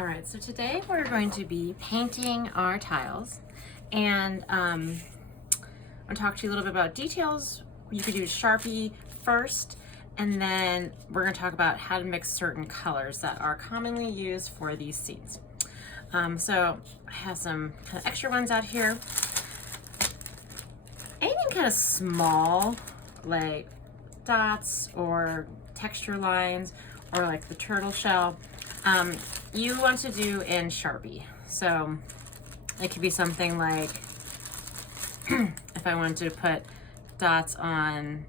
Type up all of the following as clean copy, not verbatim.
All right, so today we're going to be painting our tiles, and I'm going to talk to you a little bit about details. You could use Sharpie first, and then we're going to talk about how to mix certain colors that are commonly used for these scenes. So I have some kind of extra ones out here. Anything kind of small, like dots or texture lines, or like the turtle shell, you want to do in Sharpie. So it could be something like, if I wanted to put dots on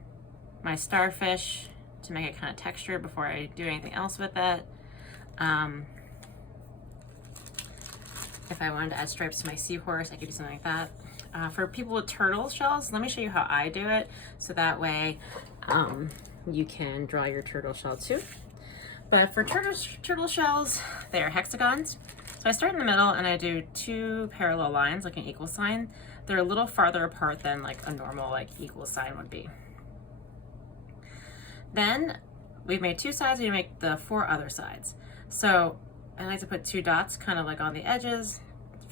my starfish to make it kind of textured before I do anything else with it. If I wanted to add stripes to my seahorse, I could do something like that. For people with turtle shells, let me show you how I do it, so that way you can draw your turtle shell too. But for turtle shells, they are hexagons. So I start in the middle and I do two parallel lines, like an equal sign. They're a little farther apart than like a normal like equal sign would be. Then we've made two sides, we make the four other sides. So I like to put two dots kind of like on the edges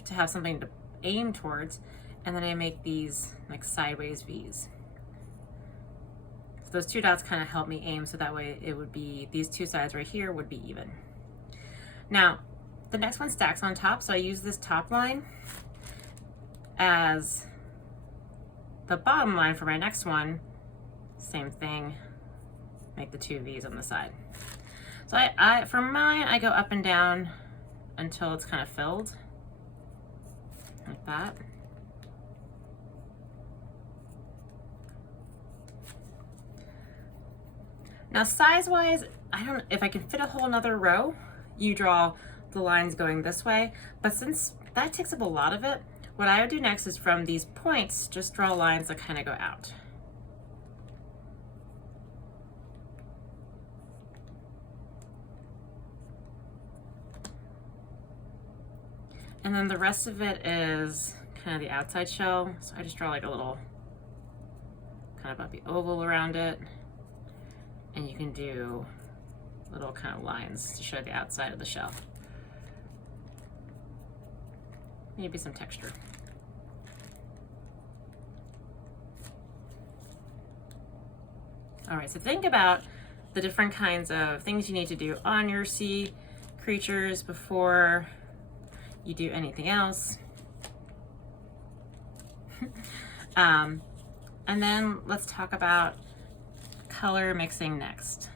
to have something to aim towards. And then I make these like sideways V's. So those two dots kind of help me aim, so that way it would be, these two sides right here would be even. Now, the next one stacks on top, so I use this top line as the bottom line for my next one. Same thing, make the two V's on the side. So for mine, I go up and down until it's kind of filled, like that. Now size-wise, I don't know if I can fit a whole nother row. You draw the lines going this way, but since that takes up a lot of it, what I would do next is from these points, just draw lines that kind of go out. And then the rest of it is kind of the outside shell. So I just draw like a little kind of bumpy oval around it. And you can do little kind of lines to show the outside of the shell. Maybe some texture. All right, so think about the different kinds of things you need to do on your sea creatures before you do anything else. And then let's talk about color mixing next.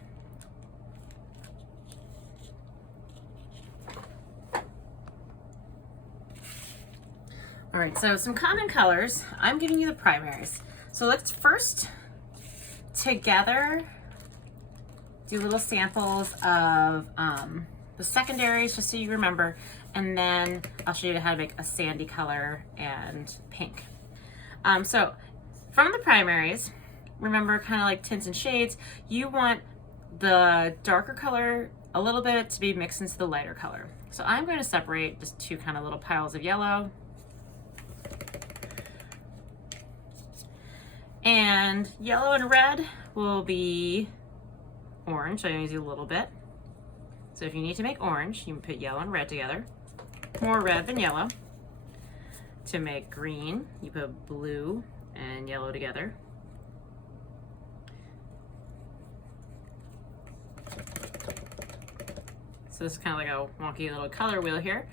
All right, so some common colors. I'm giving you the primaries. So let's first together do little samples of the secondaries, just so you remember, and then I'll show you how to make a sandy color and pink. So from the primaries, remember, kind of like tints and shades, you want the darker color a little bit to be mixed into the lighter color. So I'm going to separate just two kind of little piles of yellow. And yellow and red will be orange, so I'm going to use a little bit. So if you need to make orange, you can put yellow and red together. More red than yellow. To make green, you put blue and yellow together. So this is kind of like a wonky little color wheel here.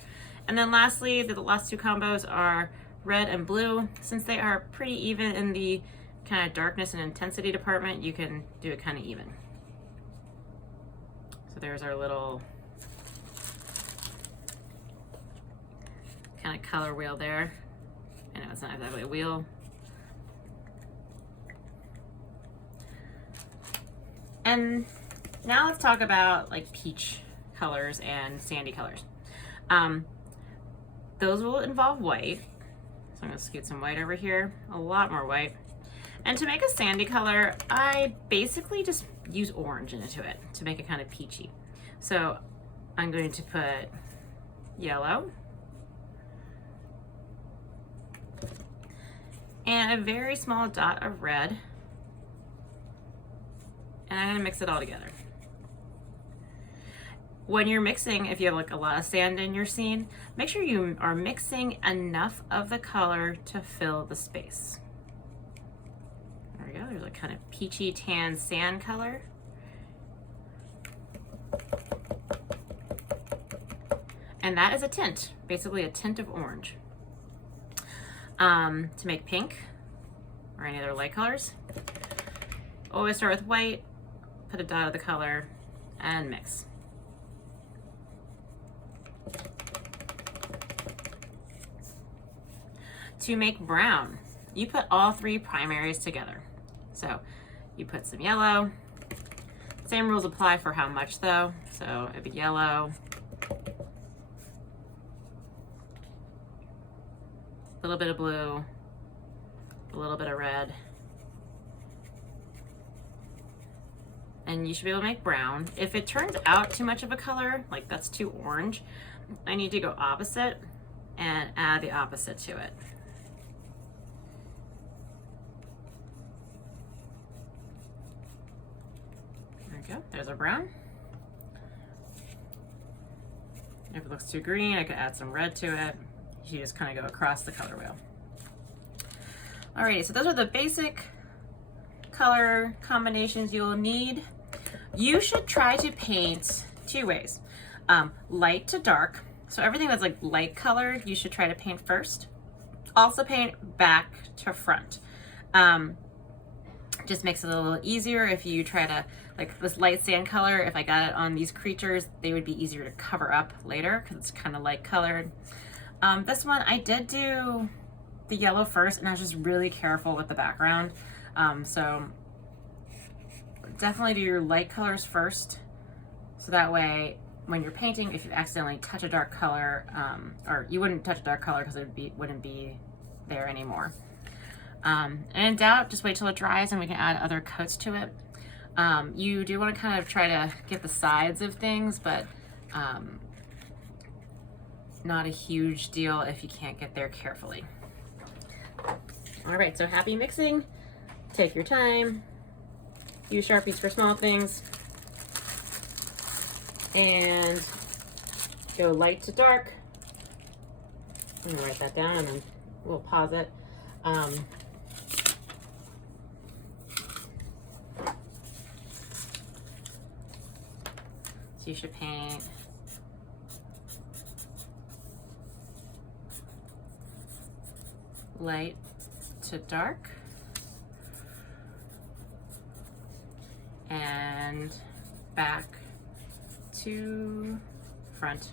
And then lastly, the last two combos are red and blue. Since they are pretty even in the kind of darkness and intensity department, you can do it kind of even. So there's our little kind of color wheel there. I know it's not exactly a wheel. And now let's talk about like peach colors and sandy colors. Those will involve white. So I'm gonna scoot some white over here, a lot more white. And to make a sandy color, I basically just use orange into it to make it kind of peachy. So I'm going to put yellow and a very small dot of red, and I'm gonna mix it all together. when you're mixing, if you have like a lot of sand in your scene, make sure you are mixing enough of the color to fill the space. There we go, there's a kind of peachy tan sand color. And that is a tint, basically a tint of orange. To make pink or any other light colors, always start with white, put a dot of the color, and mix. To make brown, you put all three primaries together. So you put some yellow. Same rules apply for how much though. So it'd be yellow, a little bit of blue, a little bit of red, and you should be able to make brown. If it turns out too much of a color, like that's too orange, I need to go opposite and add the opposite to it. There we go, there's our brown. If it looks too green, I could add some red to it. You just kind of go across the color wheel. Alrighty, so those are the basic color combinations you'll need. You should try to paint two ways. Light to dark. So everything that's like light colored, you should try to paint first. Also paint back to front. Just makes it a little easier if you try to, like this light sand color, if I got it on these creatures, they would be easier to cover up later because it's kind of light colored. This one, I did do the yellow first and I was just really careful with the background. So definitely do your light colors first. So that way, when you're painting, if you accidentally touch a dark color, or you wouldn't touch a dark color because it wouldn't be there anymore. And in doubt, just wait till it dries and we can add other coats to it. You do want to kind of try to get the sides of things, but not a huge deal if you can't get there carefully. All right, so happy mixing. Take your time. Use Sharpies for small things. And go light to dark. I'm gonna write that down and then we'll pause it. So you should paint light to dark and back to front.